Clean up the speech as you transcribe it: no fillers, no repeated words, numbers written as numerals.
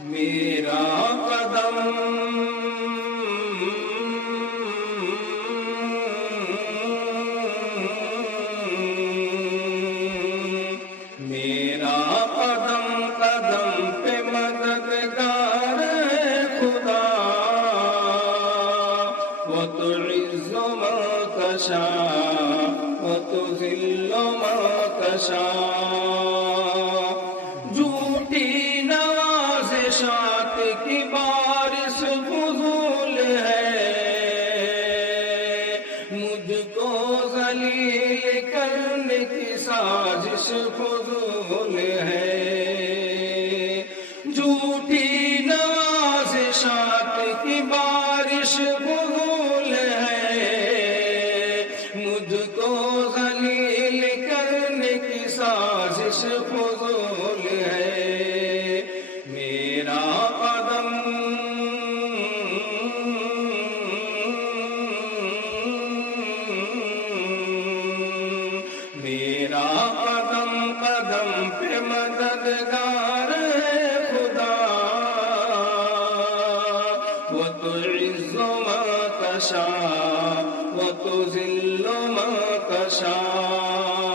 میرا قدم میرا قدم قدم پہ مددگار ہے خدا وتعز من تشاء وتذل من تشاء جھوٹی نوازشات کی بارش فضول ہے مجھ کو ذلیل کرنے کی سازش فضول ہے جھوٹی نوازشات کی بارش فضول ہے مجھ کو ذلیل کرنے کی سازش فضول ہے میرا قدم میرا قدم قدم پہ مددگار ہے خدا وتعز من تشاء وتذل من تشاء